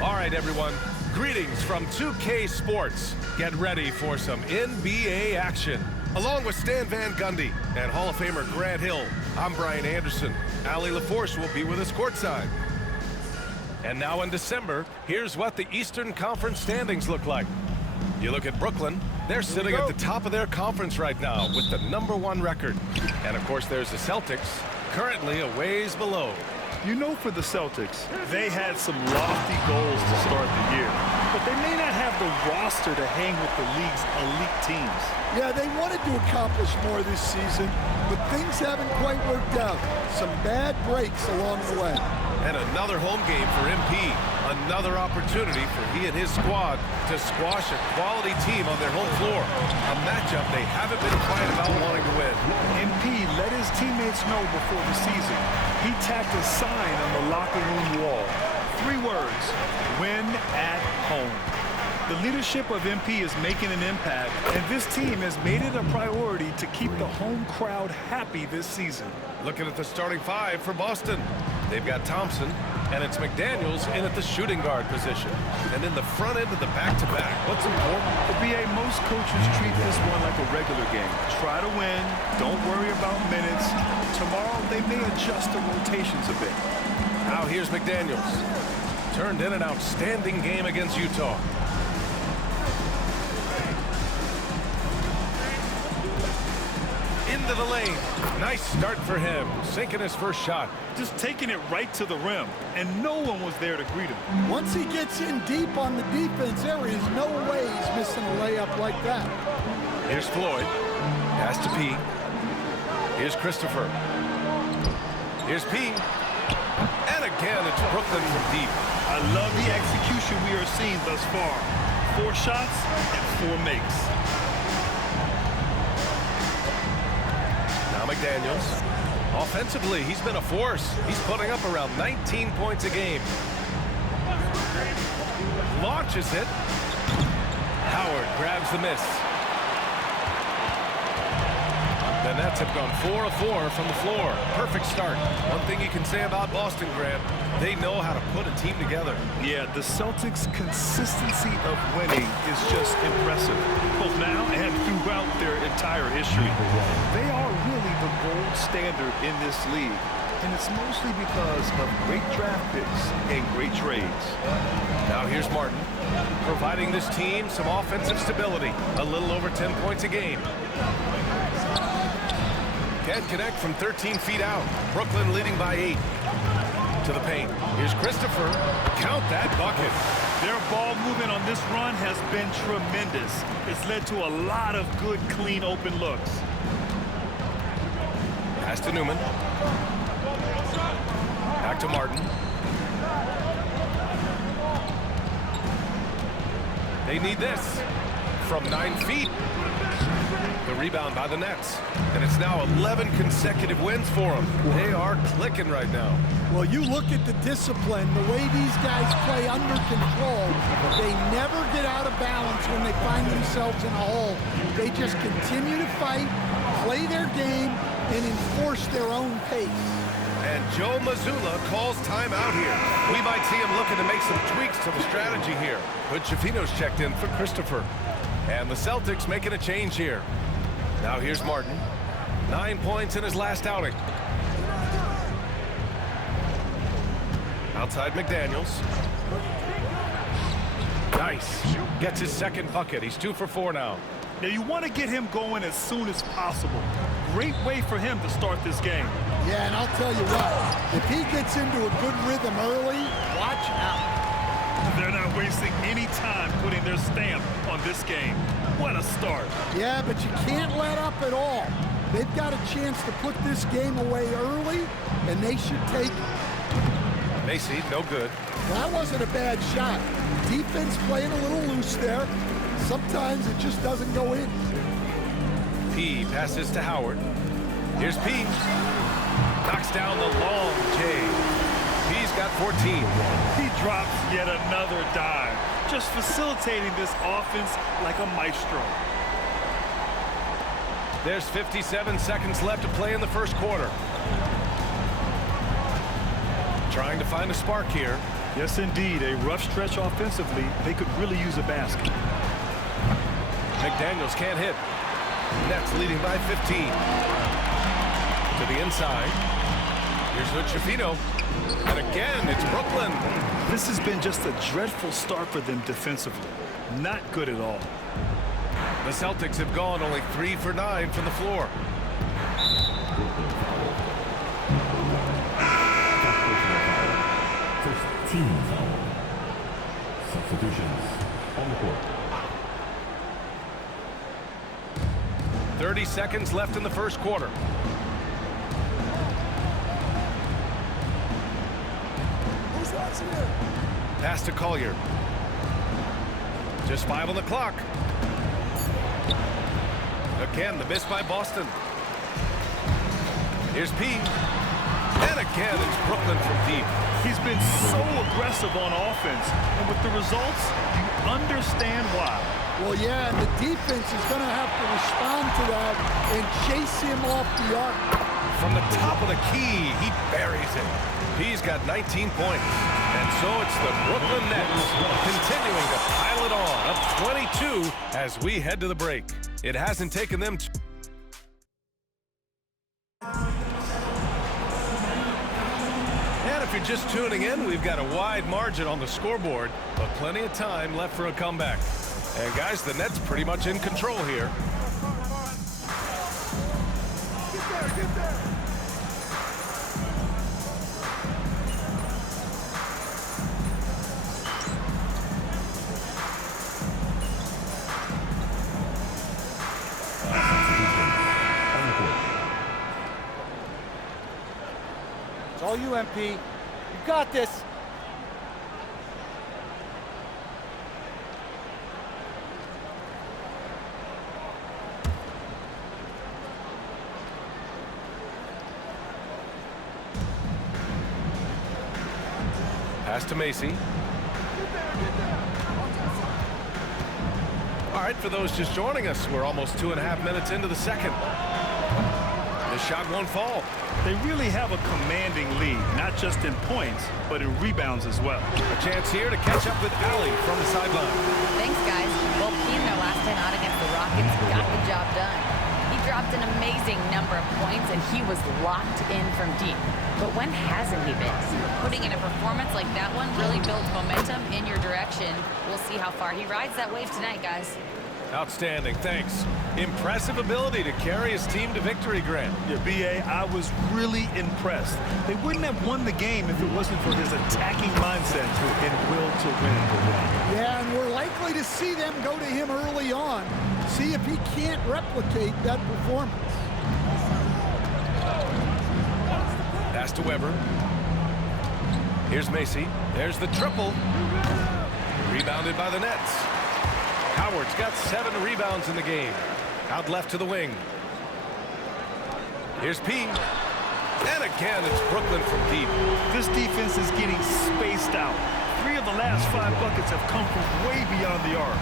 All right, everyone. Greetings from 2K Sports. Get ready for some NBA action. Along with Stan Van Gundy and Hall of Famer Grant Hill, I'm Brian Anderson. Allie LaForce will be with us courtside. And now in December, here's what the Eastern Conference standings look like. You look at Brooklyn, they're sitting at the top of their conference right now with the #1 record. And of course, there's the Celtics, currently a ways below. You know, for the Celtics, they had some lofty goals to start the year, but they may not have the roster to hang with the league's elite teams. Yeah, they wanted to accomplish more this season, but things haven't quite worked out. Some bad breaks along the way. And another home game for MP. Another opportunity for he and his squad to squash a quality team on their home floor. A matchup they haven't been quiet about wanting to win. MP let his teammates know before the season. He tacked a sign on the locker room wall. 3 words: win at home. The leadership of MP is making an impact, and this team has made it a priority to keep the home crowd happy this season. Looking at the starting 5 for Boston. They've got Thompson, and it's McDaniels in at the shooting guard position. And in the front end of the back-to-back, what's important? The BA, most coaches treat this one like a regular game. Try to win, don't worry about minutes. Tomorrow, they may adjust the rotations a bit. Now here's McDaniels. Turned in an outstanding game against Utah. Into the lane. Nice start for him. Sinking his first shot. Just taking it right to the rim, and no one was there to greet him. Once he gets in deep on the defense, there is no way he's missing a layup like that. Here's Floyd. Pass to P. Here's Christopher. Here's P. And again, it's Brooklyn from deep. I love the execution we are seeing thus far. 4 shots and 4 makes. Now McDaniels. Offensively, he's been a force. He's putting up around 19 points a game. Launches it. Howard grabs the miss. The Nets have gone 4 of 4 from the floor. Perfect start. One thing you can say about Boston, Grant, they know how to put a team together. Yeah, the Celtics' consistency of winning is just impressive, both now and throughout their entire history. They are really the gold standard in this league, and it's mostly because of great draft picks and great trades. Now here's Martin, providing this team some offensive stability. A little over 10 points a game. Can't connect from 13 feet out. Brooklyn leading by 8. To the paint. Here's Christopher. Count that bucket. Their ball movement on this run has been tremendous. It's led to a lot of good, clean, open looks. Pass to Newman. Back to Martin. They need this. From 9 feet. The rebound by the Nets. And it's now 11 consecutive wins for them. They are clicking right now. Well, you look at the discipline, the way these guys play under control. They never get out of balance when they find themselves in a hole. They just continue to fight, play their game, and enforce their own pace. And Joe Mazzulla calls timeout here. We might see him looking to make some tweaks to the strategy here. But Schifino's checked in for Christopher. And the Celtics making a change here. Now here's Martin. 9 points in his last outing. Outside McDaniels. Nice. Gets his second bucket. He's 2 for 4 now. Now you want to get him going as soon as possible. Great way for him to start this game. Yeah, and I'll tell you what, if he gets into a good rhythm early, watch out. They're not wasting any time putting their stamp on this game. What a start. Yeah, but you can't let up at all. They've got a chance to put this game away early, and they should take it. Macy, no good. That wasn't a bad shot. Defense playing a little loose there. Sometimes it just doesn't go in. P passes to Howard. Here's P. Knocks down the long J. P's got 14. He drops yet another dive, just facilitating this offense like a maestro. There's 57 seconds left to play in the first quarter. Trying to find a spark here. Yes, indeed. A rough stretch offensively. They could really use a basket. McDaniels can't hit. Nets leading by 15. To the inside. Here's Hood-Schifino. And again, it's Brooklyn. This has been just a dreadful start for them defensively. Not good at all. The Celtics have gone only 3 for 9 from the floor. First team foul. Substitutions on the court. 30 seconds left in the first quarter. Pass to Collier. Just 5 on the clock. Again, the miss by Boston. Here's P. And again, it's Brooklyn from deep. He's been so aggressive on offense, and with the results, you understand why. Well, yeah, and the defense is going to have to respond to that and chase him off the arc. From the top of the key, he buries it. He's got 19 points. And so it's the Brooklyn Nets continuing to pile it on, up 22 as we head to the break. It hasn't taken them And if you're just tuning in, we've got a wide margin on the scoreboard, but plenty of time left for a comeback. And guys, the Nets pretty much in control here. Get there. It's all you, MP. You got this. Pass to Macy. All right, for those just joining us, we're almost 2.5 minutes into the second. The shot won't fall. They really have a commanding lead, not just in points, but in rebounds as well. A chance here to catch up with Allie from the sideline. Thanks, guys. Well, P in their last time out against the Rockets got the job done. He dropped an amazing number of points, and he was locked in from deep. But when hasn't he been? Putting in a performance like that one really builds momentum in your direction. We'll see how far he rides that wave tonight, guys. Outstanding, thanks. Impressive ability to carry his team to victory, Grant. Yeah, B.A., I was really impressed. They wouldn't have won the game if it wasn't for his attacking mindset and will to win. Yeah, and we're likely to see them go to him early on. See if he can't replicate that performance. Pass to Weber. Here's Macy. There's the triple. Rebounded by the Nets. Howard's got 7 rebounds in the game. Out left to the wing. Here's P. And again, it's Brooklyn from deep. This defense is getting spaced out. 3 of the last 5 buckets have come from way beyond the arc.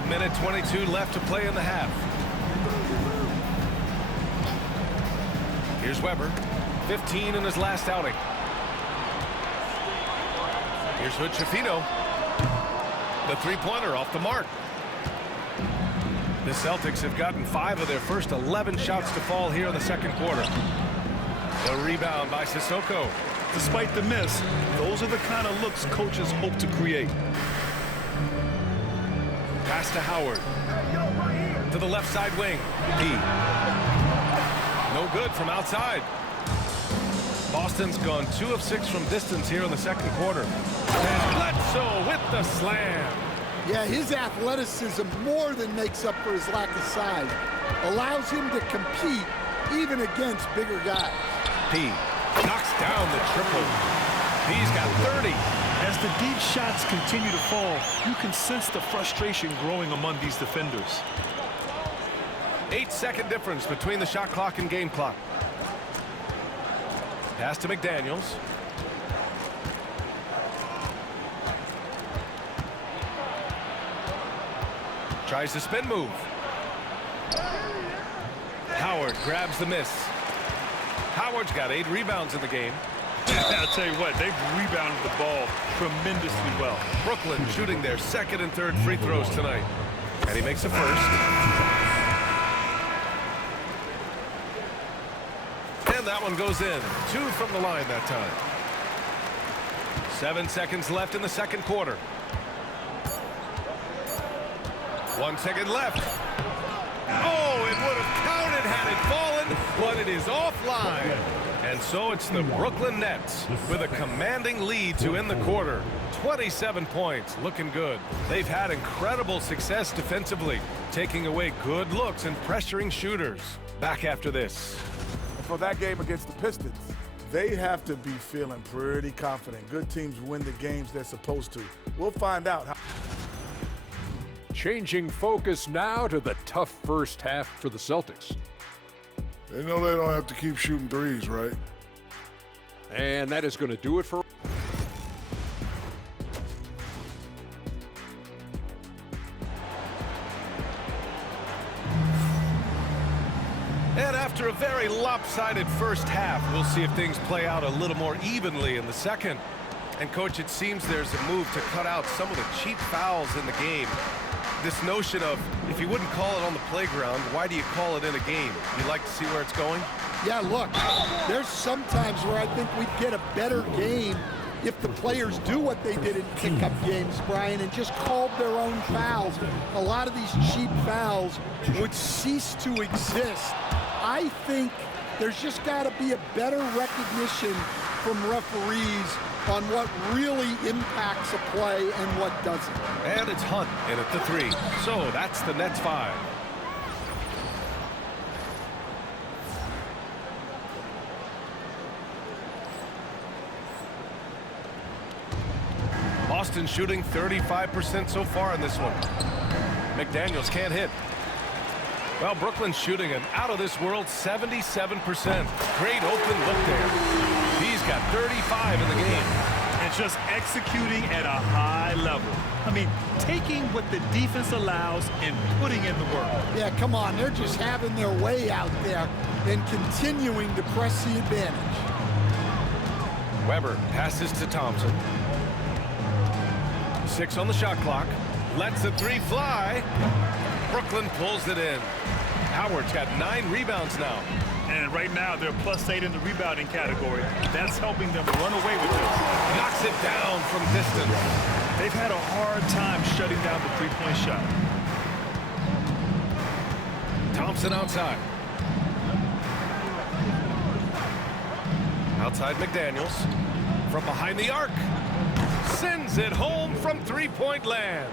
A minute 22 left to play in the half. Here's Weber. 15 in his last outing. Here's Hood-Schifino. The three-pointer off the mark. The Celtics have gotten 5 of their first 11 shots to fall here in the second quarter. The rebound by Sissoko. Despite the miss, those are the kind of looks coaches hope to create. Pass to Howard. To the left side wing. P. No good from outside. Boston's gone 2 of 6 from distance here in the second quarter. And Bledsoe with the slam. Yeah, his athleticism more than makes up for his lack of size. Allows him to compete even against bigger guys. P knocks down the triple. He's got 30. As the deep shots continue to fall, you can sense the frustration growing among these defenders. 8-second difference between the shot clock and game clock. Pass to McDaniels. Tries the spin move. Howard grabs the miss. Howard's got 8 rebounds in the game. I'll tell you what, they've rebounded the ball tremendously well. Brooklyn shooting their second and third free throws tonight. And he makes a first. And that one goes in. 2 from the line that time. 7 seconds left in the second quarter. 1 second left. Oh, it would have counted had it fallen, but it is offline. And so it's the Brooklyn Nets with a commanding lead to end the quarter. 27 points, looking good. They've had incredible success defensively, taking away good looks and pressuring shooters. Back after this. For that game against the Pistons, they have to be feeling pretty confident. Good teams win the games they're supposed to. We'll find out how. Changing focus now to the tough first half for the Celtics. They know they don't have to keep shooting threes, right? And that is going to do it for... And after a very lopsided first half, we'll see if things play out a little more evenly in the second. And, Coach, it seems there's a move to cut out some of the cheap fouls in the game. This notion of, if you wouldn't call it on the playground, why do you call it in a game? You like to see where it's going? Yeah, look, there's some times where I think we'd get a better game if the players do what they did in pickup games, Brian, and just called their own fouls. A lot of these cheap fouls would cease to exist. I think there's just got to be a better recognition from referees on what really impacts a play and what doesn't. And it's Hunt in at the 3. So that's the Nets 5. Boston shooting 35% so far in this one. McDaniels can't hit. Well, Brooklyn's shooting an out-of-this-world 77%. Great open look there. He's got 35 in the game. And just executing at a high level. I mean, taking what the defense allows and putting in the work. Yeah, come on. They're just having their way out there and continuing to press the advantage. Weber passes to Thompson. 6 on the shot clock. Lets the 3 fly. Brooklyn pulls it in. Howard's got 9 rebounds now. And right now, they're +8 in the rebounding category. That's helping them run away with this. Knocks it down from distance. They've had a hard time shutting down the three-point shot. Thompson outside. Outside McDaniels. From behind the arc. Sends it home from three-point land.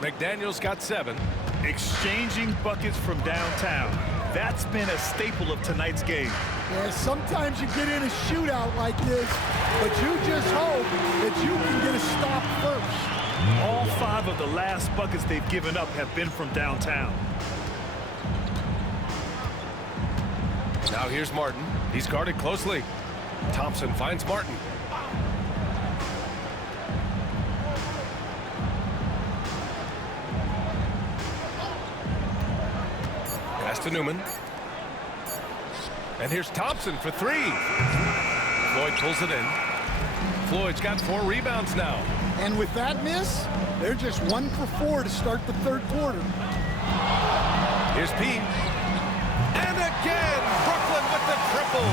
McDaniels got 7. Exchanging buckets from downtown. That's been a staple of tonight's game. Yeah, sometimes you get in a shootout like this, but you just hope that you can get a stop first. All 5 of the last buckets they've given up have been from downtown. Now here's Martin. He's guarded closely. Thompson finds Martin. Pass to Newman. And here's Thompson for 3. Floyd pulls it in. Floyd's got 4 rebounds now. And with that miss, they're just 1 for 4 to start the third quarter. Here's P. And again, Brooklyn with the triple.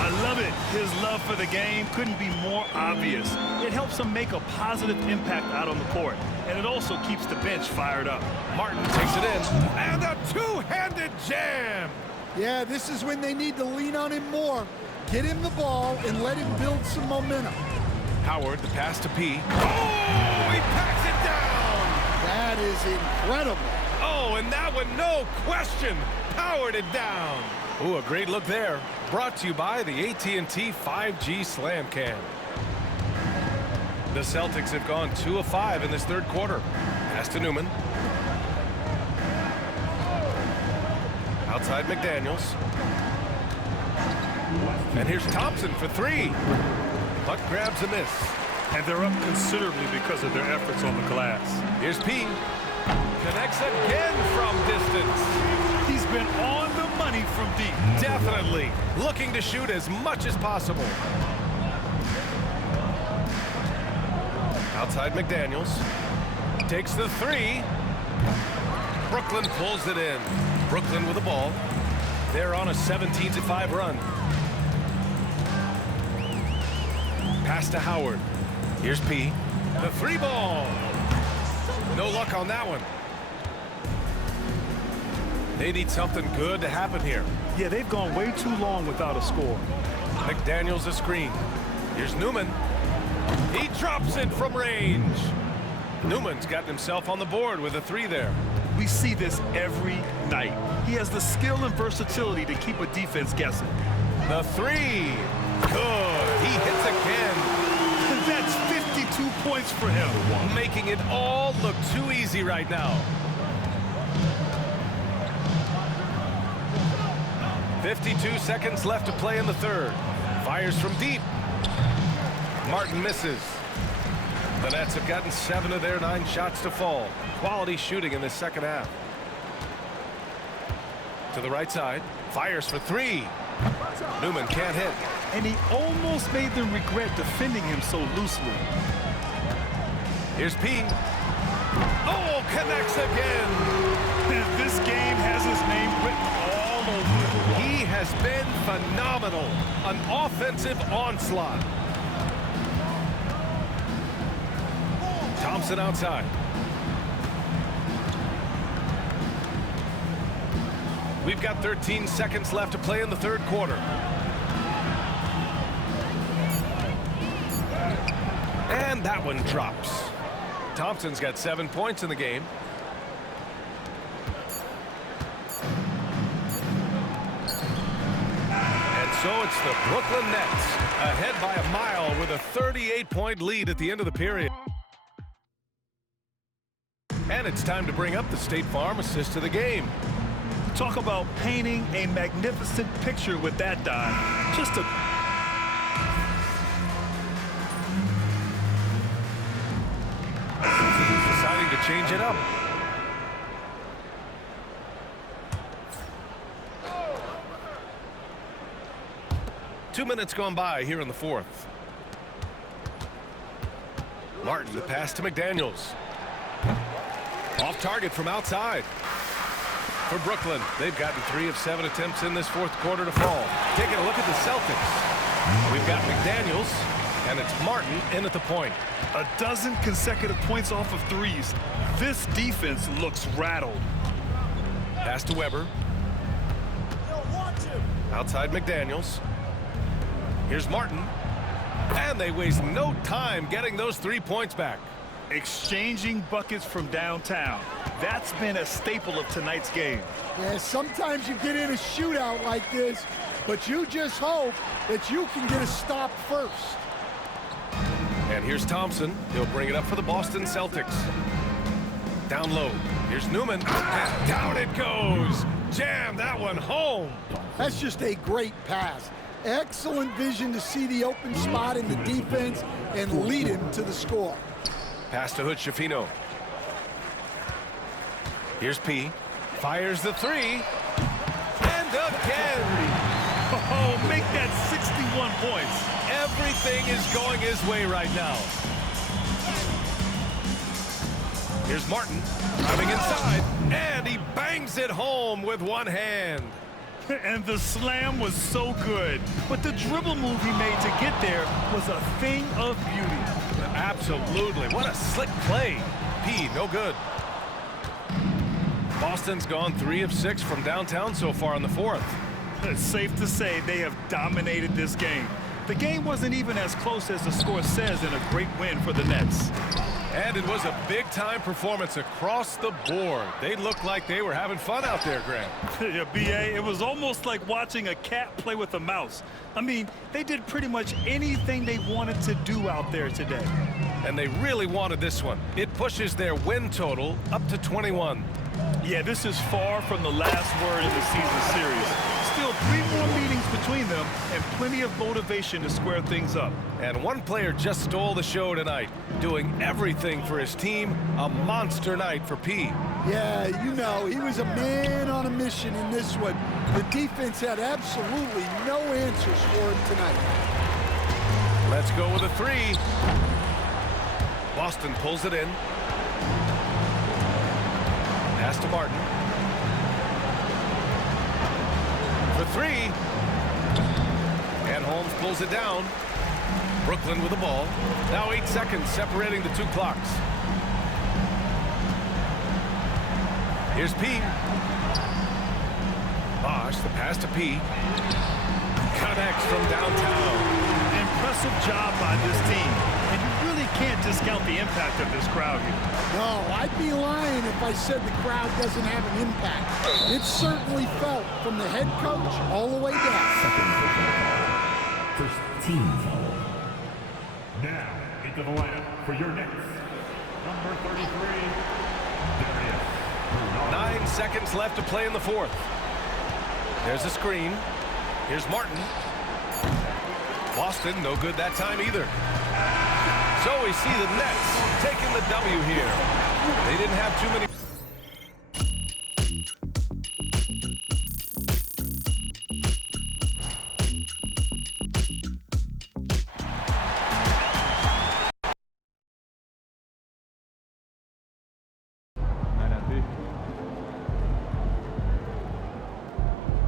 I love it. His love for the game couldn't be more obvious. It helps him make a positive impact out on the court. And it also keeps the bench fired up. Martin takes it in. And a two-handed jam. Yeah, this is when they need to lean on him more. Get him the ball and let him build some momentum. Howard, the pass to P. Oh, he packs it down. That is incredible. Oh, and that one, no question, powered it down. Ooh, a great look there. Brought to you by the AT&T 5G Slam Cam. The Celtics have gone 2 of 5 in this third quarter. Pass to Newman. Outside McDaniels. And here's Thompson for 3. But grabs a miss. And they're up considerably because of their efforts on the glass. Here's P. Connects again from distance. He's been on the money money from deep. Definitely looking to shoot as much as possible. Outside McDaniels. Takes the three. Brooklyn pulls it in. Brooklyn with the ball. They're on a 17-5 run. Pass to Howard. Here's P. The three ball. No luck on that one. They need something good to happen here. Yeah, they've gone way too long without a score. McDaniels a screen. Here's Newman. He drops it from range. Newman's gotten himself on the board with a three there. We see this every night. He has the skill and versatility to keep a defense guessing. The three. Good. He hits again. That's 52 points for him. Making it all look too easy right now. 52 seconds left to play in the third. Fires from deep. Martin misses. The Nets have gotten 7 of their 9 shots to fall. Quality shooting in the second half. To the right side. Fires for three. Newman can't hit. And he almost made them regret defending him so loosely. Here's P. Oh, connects again. This game has his name written all over it. He has been phenomenal. An offensive onslaught. Thompson outside. We've got 13 seconds left to play in the third quarter. And that one drops. Thompson's got 7 points in the game. And so it's the Brooklyn Nets ahead by a mile with a 38-point lead at the end of the period. And it's time to bring up the State Farm assist of the game. Talk about painting a magnificent picture with that dive. Just a... Deciding to change it up. Two minutes gone by here in the fourth. Martin, the pass to McDaniels. Off target from outside. For Brooklyn, they've gotten 3 of 7 attempts in this fourth quarter to fall. Taking a look at the Celtics. We've got McDaniels, and it's Martin in at the point. 12 consecutive points off of threes. This defense looks rattled. Pass to Weber. Outside McDaniels. Here's Martin. And they waste no time getting those 3 points back. Exchanging buckets from downtown. That's been a staple of tonight's game. Yeah, sometimes you get in a shootout like this, but you just hope that you can get a stop first. And here's Thompson. He'll bring it up for the Boston Celtics. Down low. Here's Newman. And down it goes. Jam that one home. That's just a great pass. Excellent vision to see the open spot in the defense and lead him to the score. Pass to Hood Schifino. Here's P. Fires the three. And again. Oh, make that 61 points. Everything is going his way right now. Here's Martin driving inside. And he bangs it home with one hand. And the slam was so good. But the dribble move he made to get there was a thing of beauty. Absolutely. What a slick play. P, no good. Boston's gone 3 of 6 from downtown so far in the fourth. It's safe to say they have dominated this game. The game wasn't even as close as the score says in a great win for the Nets. And it was a big-time performance across the board. They looked like they were having fun out there, Grant. Yeah, B.A., it was almost like watching a cat play with a mouse. I mean, they did pretty much anything they wanted to do out there today. And they really wanted this one. It pushes their win total up to 21. Yeah, this is far from the last word in the season series. Still 3 more meetings between them and plenty of motivation to square things up. And one player just stole the show tonight, doing everything for his team. A monster night for P. Yeah, you know, he was a man on a mission in this one. The defense had absolutely no answers for him tonight. Let's go with a three. Boston pulls it in. Pass to Martin. For three. And Holmes pulls it down. Brooklyn with the ball. Now 8 seconds separating the two clocks. Here's P. Bosch, the pass to P. Connects from downtown. Impressive job by this team. And you really can't discount the impact of this crowd here. No, I'd be lying if I said the crowd doesn't have an impact. It certainly felt from the head coach all the way down. First team foul. Now into the lineup for your next number 33, Darius. 9 seconds left to play in the fourth. There's a screen. Here's Martin. Boston, no good that time either. So we see the Nets taking the W here. They didn't have too many.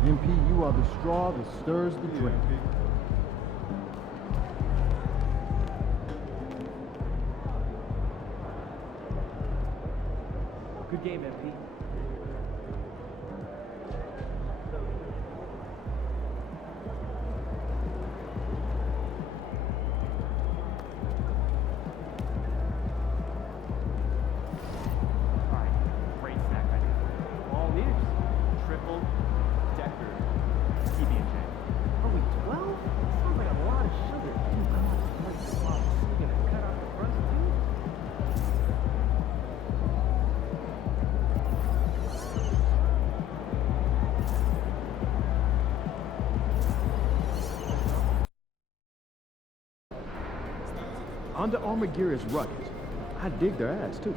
MP, you are the straw that stirs the drink. Good game, MP. Under Armour gear is rugged. I dig their ass, too.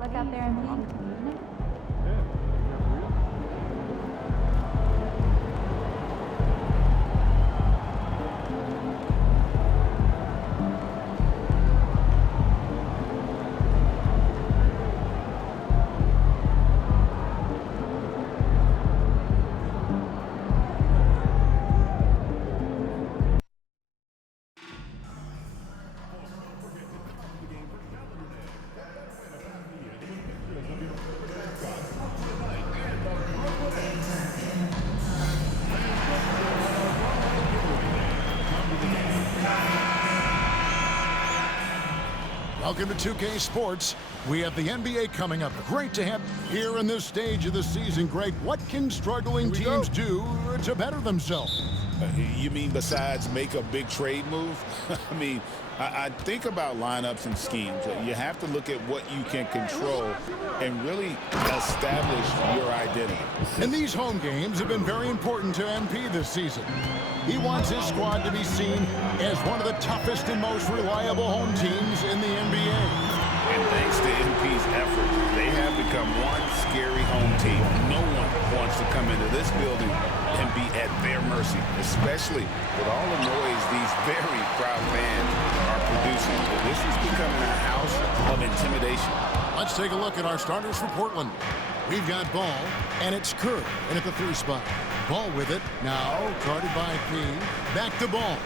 Look out there and leave. Welcome to 2K Sports. We have the NBA coming up. Great to have here in this stage of the season. Greg, what can struggling teams do to better themselves? You mean besides make a big trade move? I mean, I think about lineups and schemes. You have to look at what you can control and really establish your identity. And these home games have been very important to MP this season. He wants his squad to be seen as one of the toughest and most reliable home teams in the NBA. And thanks to MP's efforts, they have become one scary home team. No one wants to come into this building and be at their mercy, especially with all the noise these very proud fans are producing. This is becoming a house of intimidation. Let's take a look at our starters for Portland. We've got Ball, and it's Kerr in at the 3 spot. Ball with it, now guarded by P. Back to Ball.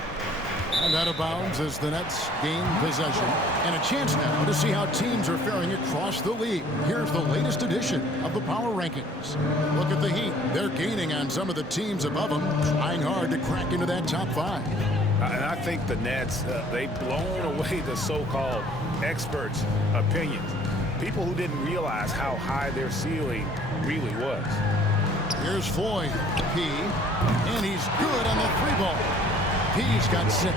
And out of bounds as the Nets gain possession. And a chance now to see how teams are faring across the league. Here's the latest edition of the Power Rankings. Look at the Heat. They're gaining on some of the teams above them, trying hard to crack into that top 5. And I think the Nets, they've blown away the so-called experts' opinions. People who didn't realize how high their ceiling really was. Here's Floyd, P, and he's good on the 3-ball. P's got 6.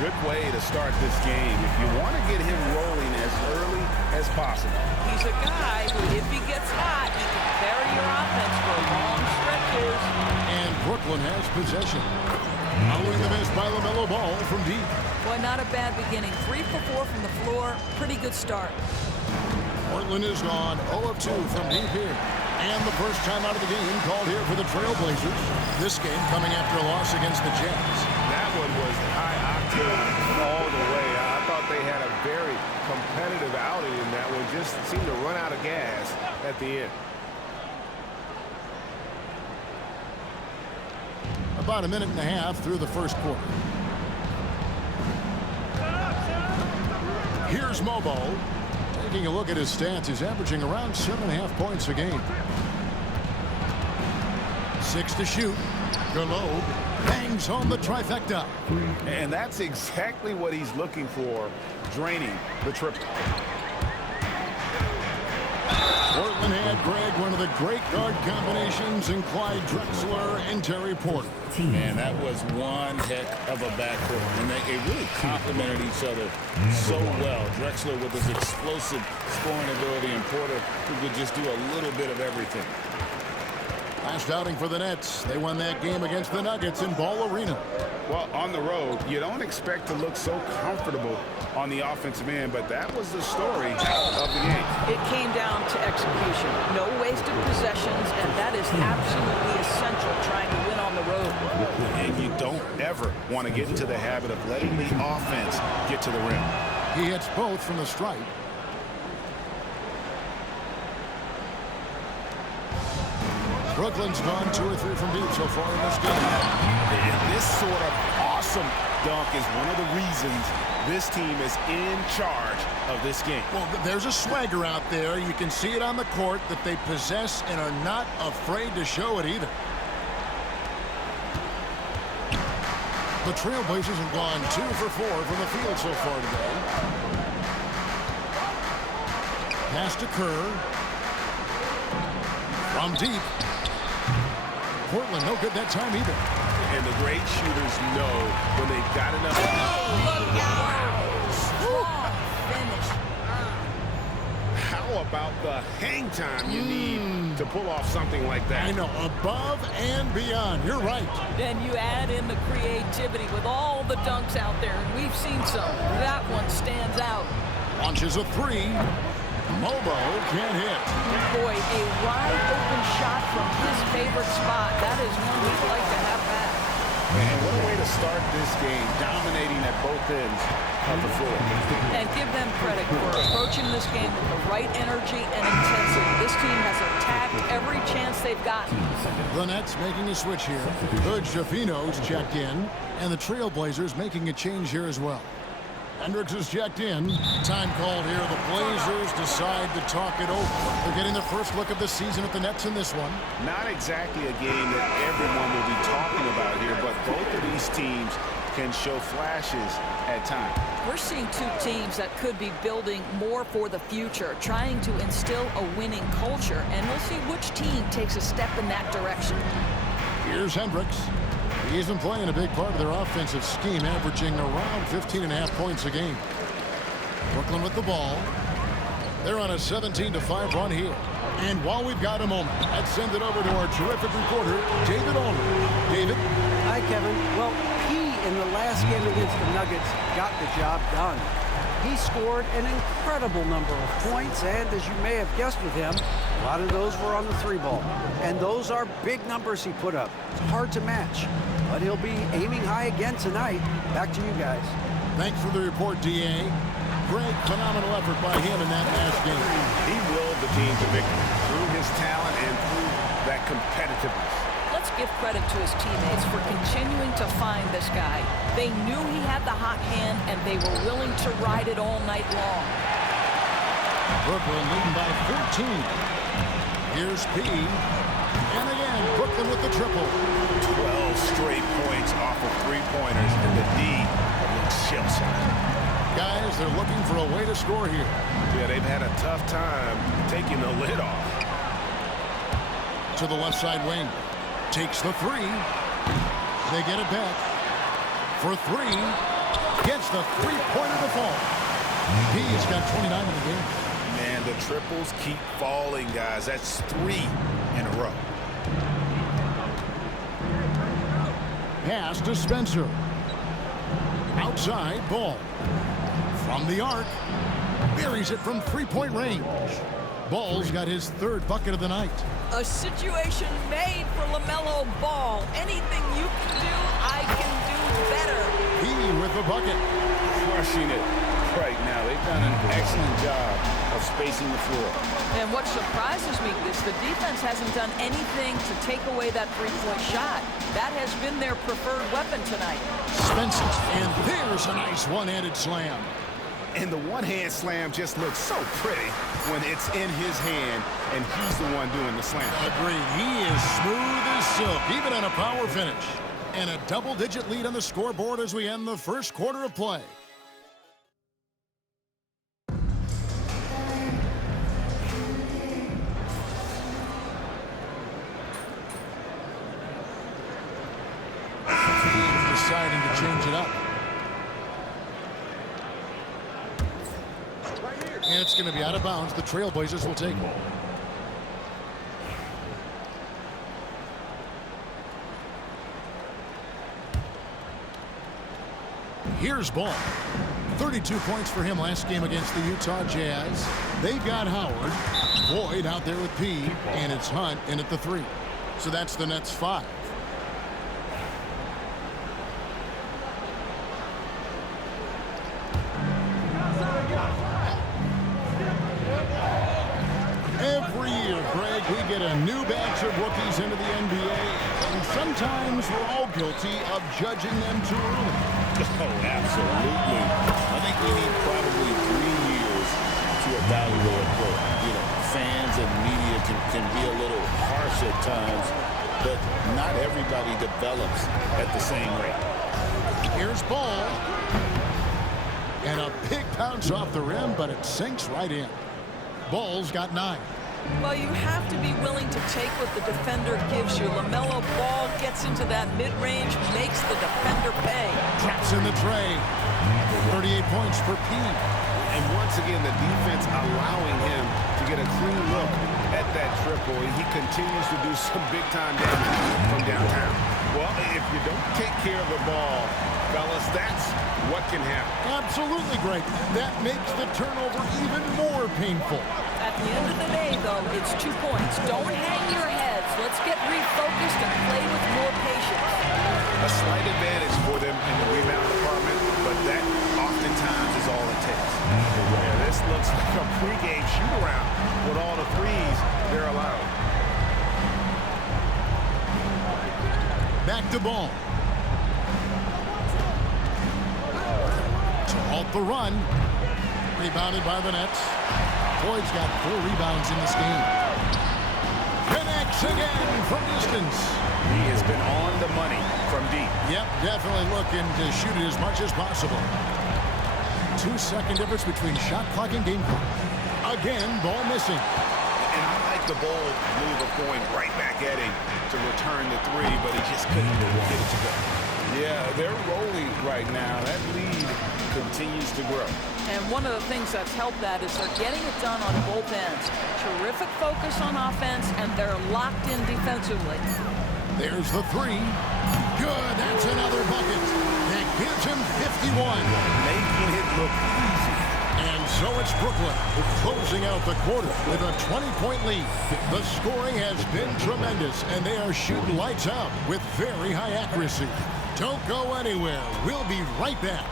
Good way to start this game if you want to get him rolling as early as possible. He's a guy who, if he gets hot, he can carry your offense for long stretches. And Brooklyn has possession. Following the miss by LaMelo Ball from deep. Boy, not a bad beginning. 3 for 4 from the floor. Pretty good start. Portland is gone 0 of 2 from deep here. And the first time out of the game called here for the Trailblazers. This game coming after a loss against the Jazz. That one was high octane all the way. I thought they had a very competitive outing in that one. Just seemed to run out of gas at the end. About a minute and a half through the first quarter. Here's Mobo. Taking a look at his stats, he's averaging around 7.5 points a game. 6 to shoot. Gallob bangs home the trifecta. And that's exactly what he's looking for, draining the triple. Portland had, Greg, one of the great guard combinations in Clyde Drexler and Terry Porter. And that was one heck of a backcourt. And they really complemented each other so well. Drexler with his explosive scoring ability and Porter who could just do a little bit of everything. Last outing for the Nets. They won that game against the Nuggets in Ball Arena. Well, on the road, you don't expect to look so comfortable on the offensive end, but that was the story of the game. It came down to execution. No wasted possessions, and that is absolutely essential trying to win on the road. And you don't ever want to get into the habit of letting the offense get to the rim. He hits both from the stripe. Brooklyn's gone 2 or 3 from deep so far in this game. And this sort of awesome dunk is one of the reasons this team is in charge of this game. Well, there's a swagger out there. You can see it on the court that they possess and are not afraid to show it either. The Trailblazers have gone 2 for 4 from the field so far today. Pass to Kerr. From deep. Portland no good that time either. And the great shooters know when they've got enough. How about the hang time you need to pull off something like that? I know, above and beyond. You're right. Then you add in the creativity with all the dunks out there, and we've seen some. That one stands out. Launches a 3. Mobo can't hit. Boy, a wide-open shot from his favorite spot. That is one we'd like to have back. Man, what a way to start this game, dominating at both ends of the floor. And give them credit for approaching this game with the right energy and intensity. This team has attacked every chance they've gotten. The Nets making a switch here. Good Shafino's checked in, and the Trailblazers making a change here as well. Hendricks is checked in. Time called here. The Blazers decide to talk it over. They're getting the first look of the season at the Nets in this one. Not exactly a game that everyone will be talking about here, but both of these teams can show flashes at times. We're seeing two teams that could be building more for the future, trying to instill a winning culture, and we'll see which team takes a step in that direction. Here's Hendricks. He isn't playing a big part of their offensive scheme, averaging around 15.5 points a game. Brooklyn with the ball. They're on a 17-5 run here. And while we've got a moment, let's send it over to our terrific reporter, David Allman. David? Hi, Kevin. Well, he, in the last game against the Nuggets, got the job done. He scored an incredible number of points, and as you may have guessed with him, a lot of those were on the three ball. And those are big numbers he put up. It's hard to match, but he'll be aiming high again tonight. Back to you guys. Thanks for the report, D.A. Great, phenomenal effort by him in that last game. He willed the team to victory through his talent and through that competitiveness. Let's give credit to his teammates for continuing to find this guy. They knew he had the hot hand, and they were willing to ride it all night long. Brooklyn leading by 14. Here's P. And again, Brooklyn with the triple. 12 straight points off of three-pointers, and the D looks shell-shocked. Guys, they're looking for a way to score here. Yeah, they've had a tough time taking the lid off. To the left side wing. Takes the three. They get it back. For three. Gets the three-pointer to fall. He's got 29 in the game. Man, the triples keep falling, guys. That's 3 in a row. Pass to Spencer. Outside, ball. From the arc. Buries it from three-point range. Ball's got his third bucket of the night. A situation made for LaMelo Ball. Anything you can do, I can do better. He with the bucket. Crushing it right now. They've done an excellent job of spacing the floor. And what surprises me is the defense hasn't done anything to take away that three-point shot. That has been their preferred weapon tonight. Spencer, and there's a nice one-handed slam. And the one-hand slam just looks so pretty when it's in his hand and he's the one doing the slam. Agreed. He is smooth as silk, even on a power finish. And a double-digit lead on the scoreboard as we end the first quarter of play. Deciding to change it up. And it's going to be out of bounds. The Trailblazers will take it. Here's Ball. 32 points for him last game against the Utah Jazz. They've got Howard. Boyd out there with P. And it's Hunt in at the 3. So that's the Nets 5. Every year, Greg, we get a new batch of rookies into the NBA, and sometimes we're all guilty of judging them too early. Oh, absolutely. I think we need probably 3 years to evaluate a player. You know, fans and media can be a little harsh at times, but not everybody develops at the same rate. Here's Ball. And a big bounce off the rim, but it sinks right in. Ball's got 9. Well, you have to be willing to take what the defender gives you. LaMelo Ball gets into that mid-range, makes the defender pay. Traps in the tray. 38 points for P. And once again, the defense allowing him to get a clean look at that triple. He continues to do some big-time damage from downtown. Well, if you don't take care of the ball, fellas, that's what can happen. Absolutely great. That makes the turnover even more painful. At the end of the day, though, it's 2 points. Don't hang your heads. Let's get refocused and play with more patience. A slight advantage for them in the rebound department, but that oftentimes is all it takes. Yeah, this looks like a pregame shoot-around with all the threes they're allowing. Back to Ball. To halt the run. Rebounded by the Nets. Boyd's got 4 rebounds in this game. Connects again from distance. He has been on the money from deep. Yep, Definitely looking to shoot it as much as possible. 2-second difference between shot clock and game clock. Again, ball missing. And I like the bold move of going right back at him to return the three, but he just couldn't get it to go. Yeah, they're rolling right now. That lead continues to grow. And one of the things that's helped that is they're getting it done on both ends. Terrific focus on offense, and they're locked in defensively. There's the three. Good, that's another bucket. That gives him 51. Making it look easy. And so it's Brooklyn closing out the quarter with a 20-point lead. The scoring has been tremendous, and they are shooting lights out with very high accuracy. Don't go anywhere. We'll be right back.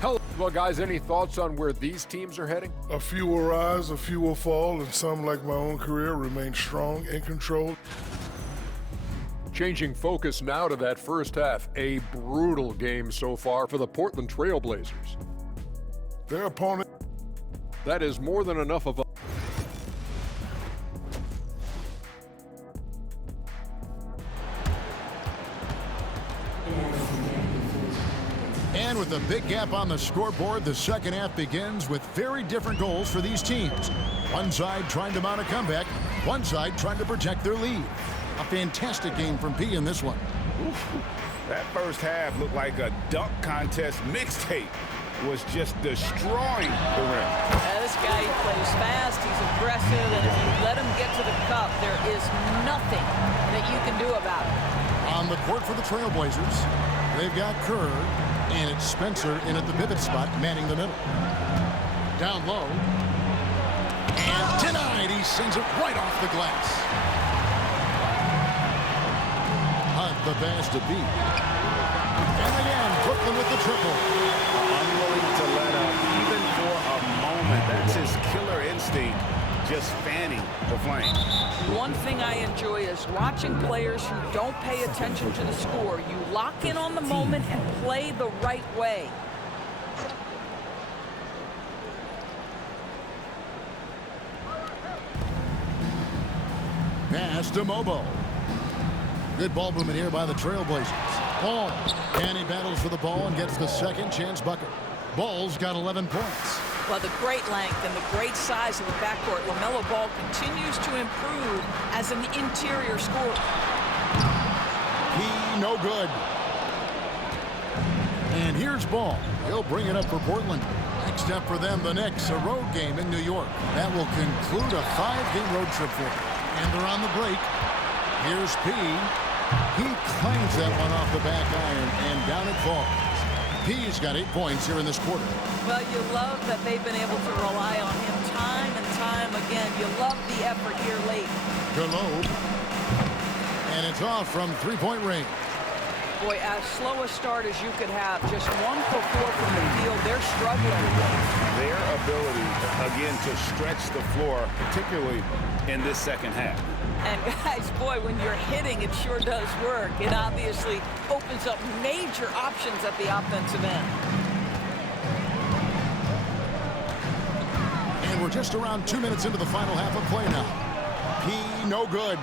Hello. Well, guys, any thoughts on where these teams are heading? A few will rise, a few will fall, and some, like my own career, remain strong and controlled. Changing focus now to that first half. A brutal game so far for the Portland Trail Blazers. Their opponent. That is more than enough of a... And with a big gap on the scoreboard, the second half begins with very different goals for these teams. One side trying to mount a comeback, one side trying to protect their lead. A fantastic game from P in this one. Oof. That first half looked like a dunk contest mixtape. Was just destroying the rim. Yeah, this guy, he plays fast, he's aggressive, and if you let him get to the cup, there is nothing that you can do about it. On the court for the Trailblazers, they've got Kerr, and it's Spencer in at the pivot spot, manning the middle. Down low. And denied. He sends it right off the glass. Hunt the pass to beat. And again, Brooklyn with the triple. Unwilling to let up, even for a moment. That's his killer instinct, just fanning the flame. One thing I enjoy is watching players who don't pay attention to the score. You lock in on the moment and play the right way. Pass to Mobo. Good ball movement here by the Trailblazers. Ball. And he battles for the ball and gets the second chance bucket. Ball's got 11 points. Well, the great length and the great size of the backcourt, LaMelo Ball continues to improve as an interior scorer. He no good. And here's Ball. He'll bring it up for Portland. Next up for them, the Knicks, a road game in New York. That will conclude a 5-game road trip for them. And they're on the break. Here's P. He claims that one off the back iron, and down it falls. P's got 8 points here in this quarter. Well, you love that they've been able to rely on him time and time again. You love the effort here late. Globe. And it's off from three-point range. Boy, as slow a start as you could have, just 1 for 4 from the field. They're struggling. Their ability, again, to stretch the floor, particularly in this second half. And guys, boy, when you're hitting, it sure does work. It obviously opens up major options at the offensive end. And we're just around 2 minutes into the final half of play now. P no good.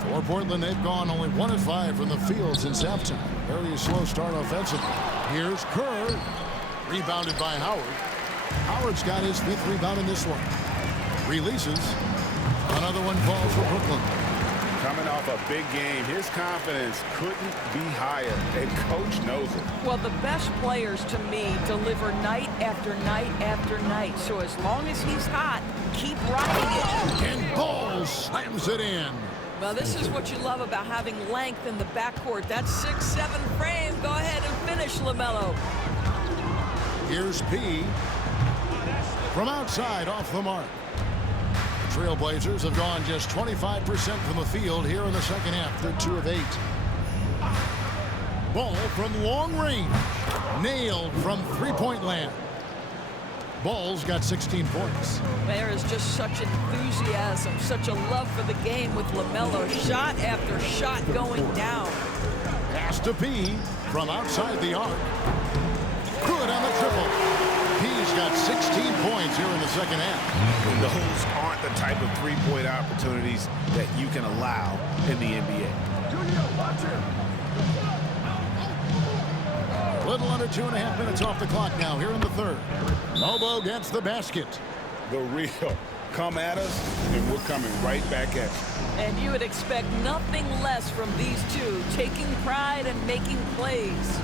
For Portland, they've gone only 1 of 5 from the field since halftime. Very slow start offensively. Here's Kerr. Rebounded by Howard. Howard's got his 5th rebound in this one. Releases. Another one falls for Brooklyn. Coming off a big game, his confidence couldn't be higher, and coach knows it. Well, the best players, to me, deliver night after night after night. So as long as he's hot, keep rocking it. And Ball slams it in. Well, this is what you love about having length in the backcourt. That 6'7" frame. Go ahead and finish, LaMelo. Here's P. From outside, off the mark. Trailblazers have gone just 25% from the field here in the second half. They're 2 of 8. Ball from long range. Nailed from three-point land. Ball's got 16 points. There is just such enthusiasm, such a love for the game with LaMelo. Shot after shot going down. Pass to P from outside the arc. Good on the triple. He's He's got 16 points here in the second half. And those aren't the type of three-point opportunities that you can allow in the NBA. Little under 2.5 minutes off the clock now here in the third. Lobo gets the basket. The real come at us, and we're coming right back at you. And you would expect nothing less from these two, taking pride and making plays.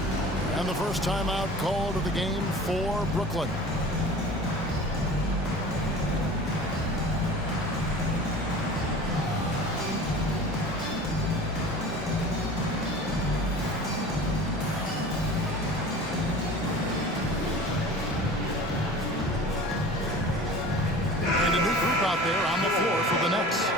And the first timeout called of the game for Brooklyn. Out there on the floor for the Nets.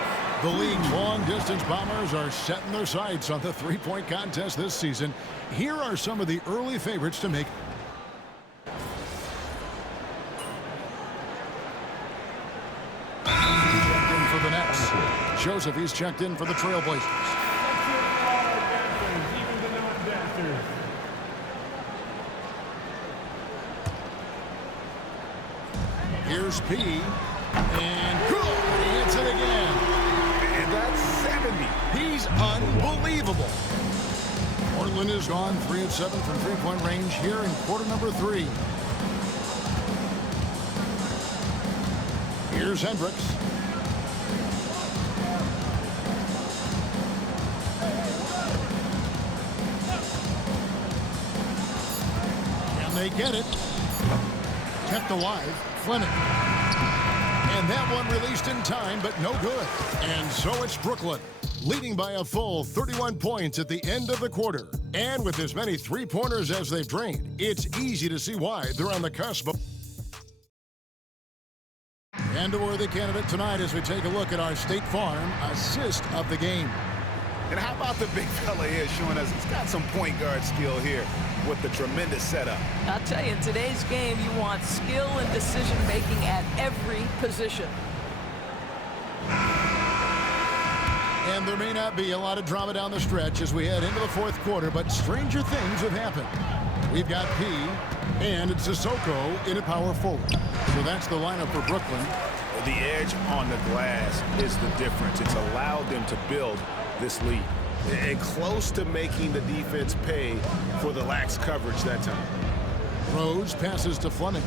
The league's long-distance Bombers are setting their sights on the three-point contest this season. Here are some of the early favorites to make. Checked in for the Nets. Joseph, he's checked in for the Trailblazers. Here's P. And good. He hits it again. And that's 70. He's unbelievable. Portland is gone 3 of 7 from three-point range here in quarter number 3. Here's Hendricks. And they get it. Kept alive. Fleming. And that one released in time, but no good. And so it's Brooklyn, leading by a full 31 points at the end of the quarter. And with as many three-pointers as they've drained, it's easy to see why they're on the cusp of. And a worthy candidate tonight as we take a look at our State Farm assist of the game. And how about the big fella here showing us he's got some point guard skill here with the tremendous setup. I'll tell you, in today's game, you want skill and decision-making at every position. And there may not be a lot of drama down the stretch as we head into the fourth quarter, but stranger things have happened. We've got P, and it's Sissoko in at power forward. So that's the lineup for Brooklyn. The edge on the glass is the difference. It's allowed them to build this lead. And close to making the defense pay for the lax coverage that time. Rose passes to Fleming.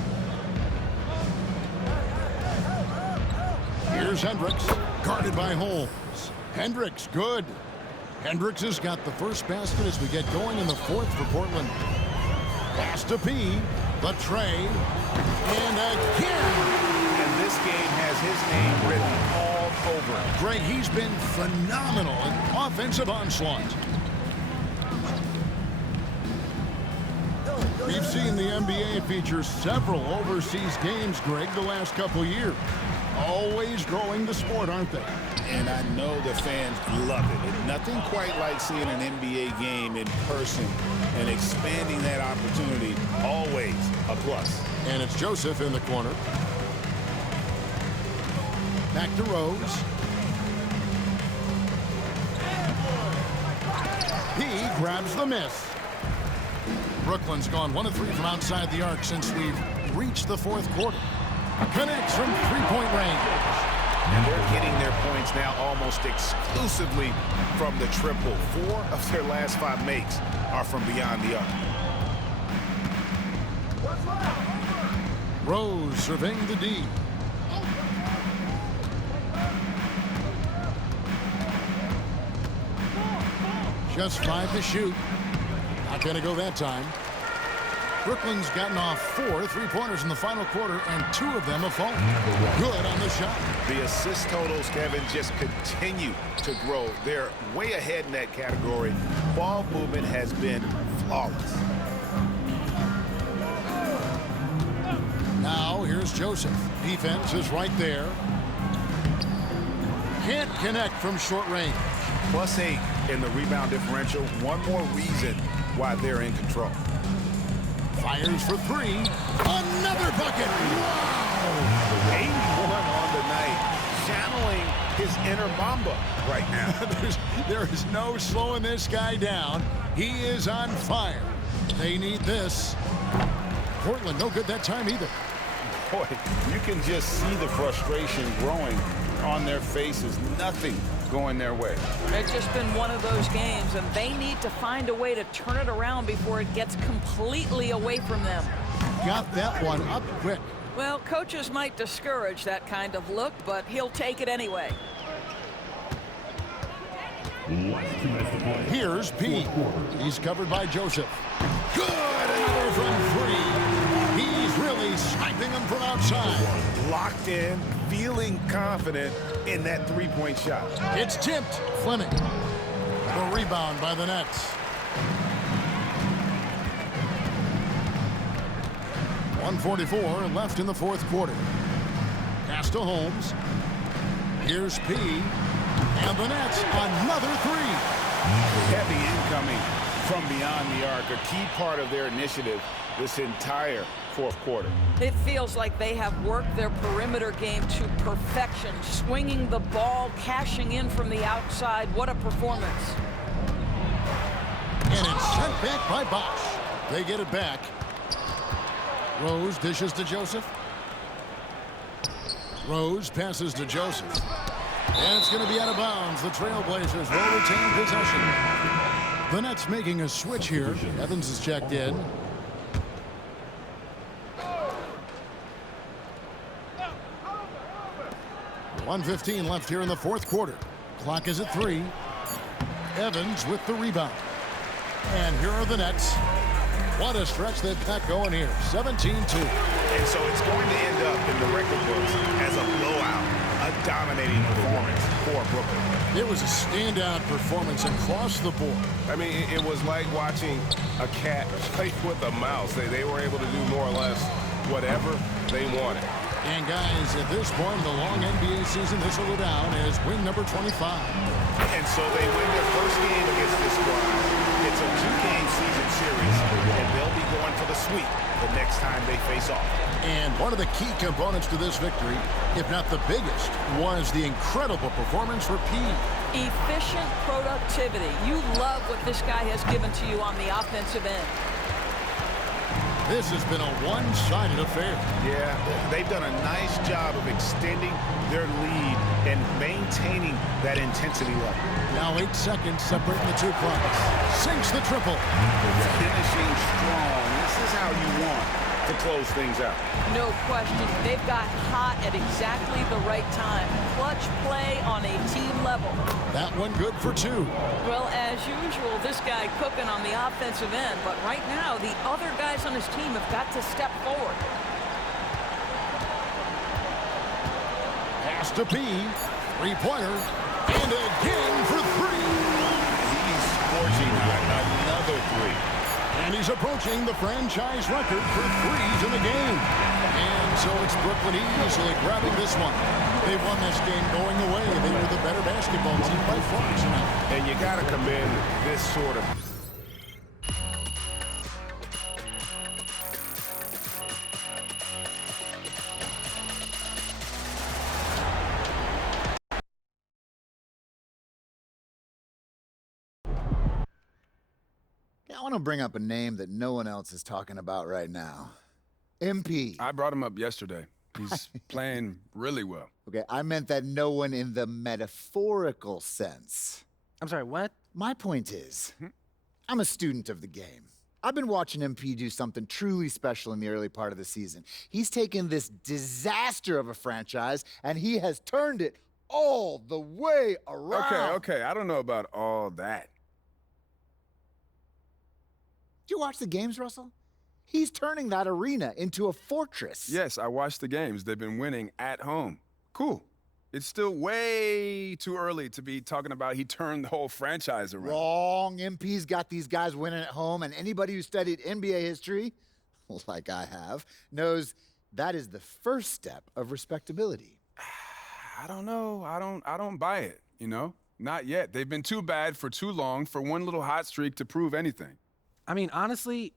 Here's Hendricks, guarded by Holmes. Hendricks, good. Hendricks has got the first basket as we get going in the fourth for Portland. Pass to P, the tray, and again. And this game has his name written all over it. Greg, he's been phenomenal in offensive onslaught. We've seen the NBA feature several overseas games, Greg, the last couple years. Always growing the sport, aren't they? And I know the fans love it. And nothing quite like seeing an NBA game in person and expanding that opportunity, always a plus. And it's Joseph in the corner. Back to Rose. He grabs the miss. Brooklyn's gone 1 of 3 from outside the arc since we've reached the fourth quarter. Connects from three-point range. And they're getting their points now almost exclusively from the triple. 4 of their last 5 makes are from beyond the arc. Rose surveying the D. Just 5 to shoot. Not going to go that time. Brooklyn's gotten off 4 three-pointers in the final quarter, and 2 of them have fallen. Good on the shot. The assist totals, Kevin, just continue to grow. They're way ahead in that category. Ball movement has been flawless. Now, here's Joseph. Defense is right there. Can't connect from short range. +8 in the rebound differential. One more reason why they're in control. Fires for 3. Another bucket. Wow. 81 on the night. Channeling his inner Mamba right now. there is no slowing this guy down. He is on fire. They need this. Portland no good that time either. Boy, you can just see the frustration growing on their faces. Nothing going their way. It's just been one of those games, and they need to find a way to turn it around before it gets completely away from them. Got that one up quick. Well, coaches might discourage that kind of look, but he'll take it anyway. Here's P. He's covered by Joseph. Good, another from three. He's really sniping him from outside. Locked in, feeling confident in that three-point shot. It's tipped. Fleming. The rebound by the Nets. 1:44 left in the fourth quarter. Pass to Holmes. Here's P. And the Nets, another three. Heavy incoming from beyond the arc, a key part of their initiative this entire fourth quarter. It feels like they have worked their perimeter game to perfection, swinging the ball, cashing in from the outside. What a performance. And it's sent back by Bosch. They get it back. Rose dishes to Joseph. Rose passes to Joseph. And it's going to be out of bounds. The Trailblazers will retain possession. The Nets making a switch here. Evans is checked in. .115 left here in the fourth quarter. Clock is at 3. Evans with the rebound. And here are the Nets. What a stretch they've got going here. 17-2. And so it's going to end up in the record books as a blowout, a dominating performance for Brooklyn. It was a standout performance across the board. I mean, it was like watching a cat play with a mouse. They were able to do more or less whatever they wanted. And guys, at this point in the long NBA season, this will go down as win number 25. And so they win their first game against this squad. It's a 2-game season series, and they'll be going for the sweep the next time they face off. And one of the key components to this victory, if not the biggest, was the incredible performance for P. Efficient productivity. You love what this guy has given to you on the offensive end. This has been a one-sided affair. Yeah, they've done a nice job of extending their lead and maintaining that intensity level. Now 8 seconds separating the two clocks. Sinks the triple. Finishing strong. This is how you want to close things out. No question. They've got hot at exactly the right time. Clutch play on a team level. That one good for 2. Well, as usual, this guy cooking on the offensive end, but right now the other guys on his team have got to step forward. Pass to P. Three-pointer. And again for 3. He's scorching another 3. And he's approaching the franchise record for threes in the game. And so it's Brooklyn easily grabbing this one. They won this game going away. They were the better basketball team by far tonight. And you got to commend this sort of... I want to bring up a name that no one else is talking about right now. MP. I brought him up yesterday. He's playing really well. Okay, I meant that no one in the metaphorical sense. I'm sorry, what? My point is, I'm a student of the game. I've been watching MP do something truly special in the early part of the season. He's taken this disaster of a franchise, and he has turned it all the way around. Okay, I don't know about all that. Did you watch the games, Russell? He's turning that arena into a fortress. Yes, I watched the games. They've been winning at home. Cool. It's still way too early to be talking about he turned the whole franchise around. Wrong. MP's got these guys winning at home, and anybody who studied NBA history, like I have, knows that is the first step of respectability. I don't know. I don't buy it, you know? Not yet. They've been too bad for too long for one little hot streak to prove anything. I mean, honestly,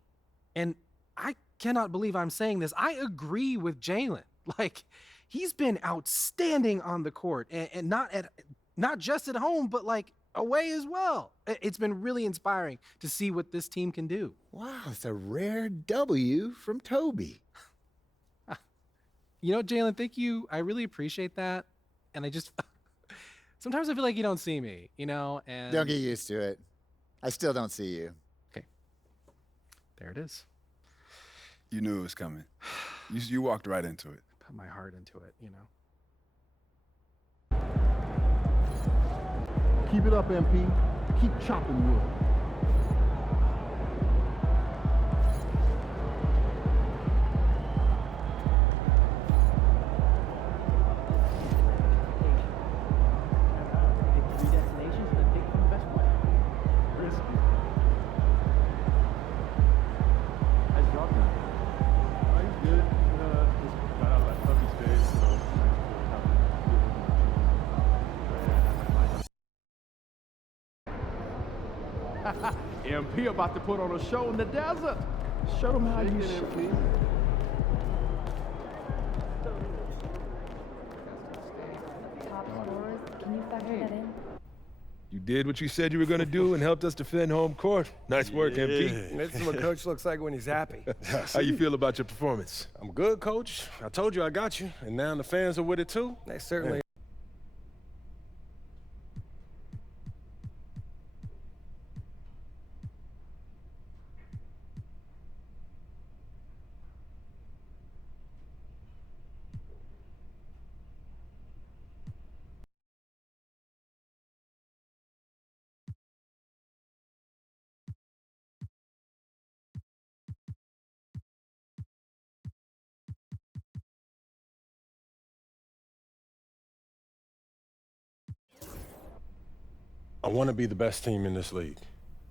and I cannot believe I'm saying this, I agree with Jalen. Like, he's been outstanding on the court, and not just at home, but like away as well. It's been really inspiring to see what this team can do. Wow, it's a rare W from Toby. You know, Jalen, thank you. I really appreciate that. And I just sometimes I feel like you don't see me, you know, and Don't get used to it. I still don't see you. Okay. There it is. You knew it was coming. You walked right into it. Put my heart into it, you know. Keep it up, MP. Keep chopping wood. MP about to put on a show in the desert. Show them how you shake. Top scores. Can you factor that in? You did what you said you were going to do and helped us defend home court. Nice work, MP. This is what Coach looks like when he's happy. How you feel about your performance? I'm good, Coach. I told you I got you, and now the fans are with it too. They certainly. I want to be the best team in this league.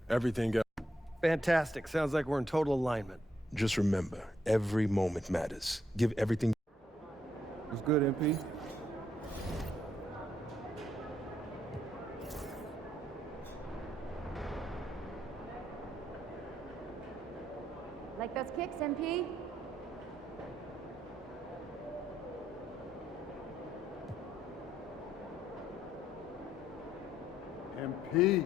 Everything else. Fantastic. Sounds like we're in total alignment. Just remember, every moment matters. Give everything. It's good, MP. Like those kicks, MP? MP.